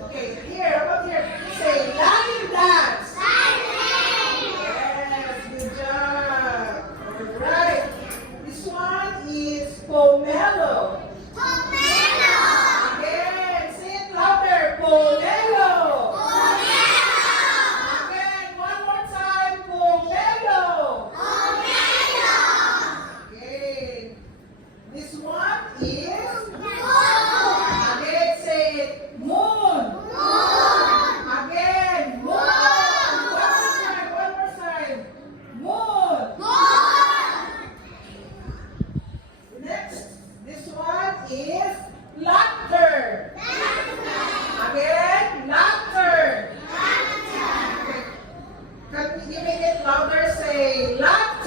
Okay, here, how about here? Say, lion dance. Yes, good job. Alright. This one is pomelo. Again, say it louder. Pomelo. Again, one more time. Pomelo. Okay. This one is again, say it. Moon. Again, moon. One more time. Moon. Next, this one is laughter. Again, laughter. Okay. Can you make it louder? Say laughter.